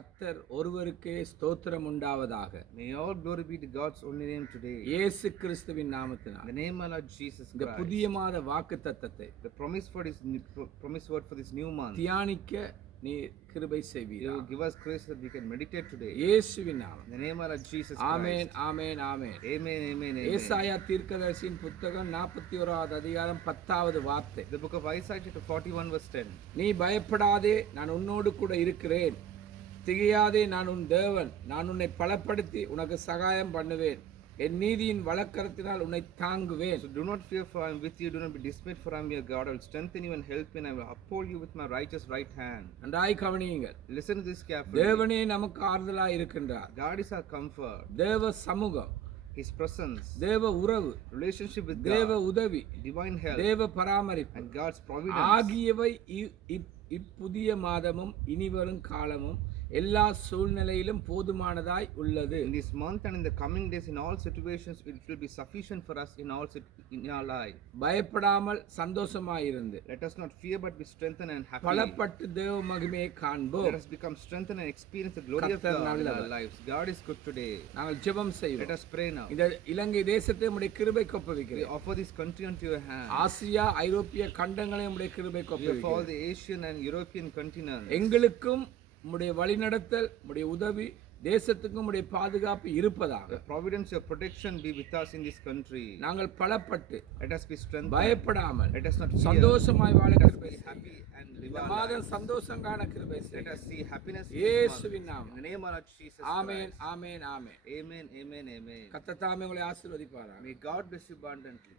கர்த்தர் ஒருவருக்கே ஸ்தோத்திரம் உண்டாவதாக. May all glory be to God's only name today. இயேசு கிறிஸ்துவின் In நாமத்தினால் the name of Lord Jesus இந்த Christ. புதிய மாத வாக்குத்தத்தத்தை The promise word for this new month. தியானிக்க நீ கிருபை You செய்வீராக. will give us grace that we can meditate today. இயேசுவின் நாமம். In the name of Lord Jesus amen Christ. Amen amen. Amen, amen, amen. ஏசாயா தீர்க்கதரிசியின் புத்தகம் 41வது அதிகாரம் 10வது வார்த்தை. The book of Isaiah chapter 41 verse 10. நீ பயப்படாதே, நான் உன்னோடு கூட இருக்கிறேன். திகையாதே, நான் உன் தேவன். நான் உன்னை பலப்படுத்தி உனக்கு சகாயம் பண்ணுவேன். என் நீதியின் வலக்கரத்தினால் உன்னை தாங்குவேன். So do not fear, for I am with you. Do not be dismayed, for I am your God. I will strengthen you and help you, and I will uphold you with my righteous right hand. நன்றாய் கவனியுங்கள். Listen to this carefully. தேவனே நமக்கு ஆறுதலாய் இருக்கின்றார். God is our comfort. தேவ சமூகம், His presence, தேவ உறவு, relationship with தேவ God, உதவி, divine help, தேவ பராமரிப்பு and God's providence ஆகியவை இப்புதிய மாதமும் இனிவரும் காலமும் எல்லா சூழ்நிலையிலும் போதுமானதாய் உள்ளது. in this month and in the coming days, in all situations, it will be sufficient for us in in our life. பயப்படாமல் சந்தோஷமாயிருந்து Let us not fear, but be strengthened and happy. பலப்பட்டு தேவ மகிமையை காண்போம். Let us become strengthened and experience the glory of கர்த்தர் God in our நல்லவர். lives. God is good today. நாங்கள் ஜெபம் Let செய்வோம். us pray now. இந்த இலங்கை தேசத்தை உம்முடைய கிருபைக்கு We ஒப்புவிக்கிறேன். offer this country unto your hand. Asia ஐரோப்பிய கண்டங்களை உம்முடைய கிருபைக்கு We offer all ஒப்புவிக்கிறேன். the Asian and European continents. எங்களுக்கும் உம்முடைய வழிநடத்தல், உம்முடைய உதவி, தேசத்துக்கும் உம்முடைய பாதுகாப்பு இருப்பதாக. The providence, your protection be with us in this country. நாங்கள் பலப்பட்டு Let us be strengthened. பயப்படாமல் Let us not fear. சந்தோஷமாய் வாழ Let us கிருபை be செய்யும். happy and live இந்த our மாதம் lives. சந்தோஷம் காண கிருபை Let செய்யும். us see happiness in this இயேசுவின் month. நாமம். In the name of Lord Jesus amen Christ. Amen amen. Amen, amen, amen. கர்த்தர் தாமே உங்களை ஆசீர்வதிப்பாராக. May God bless you abundantly.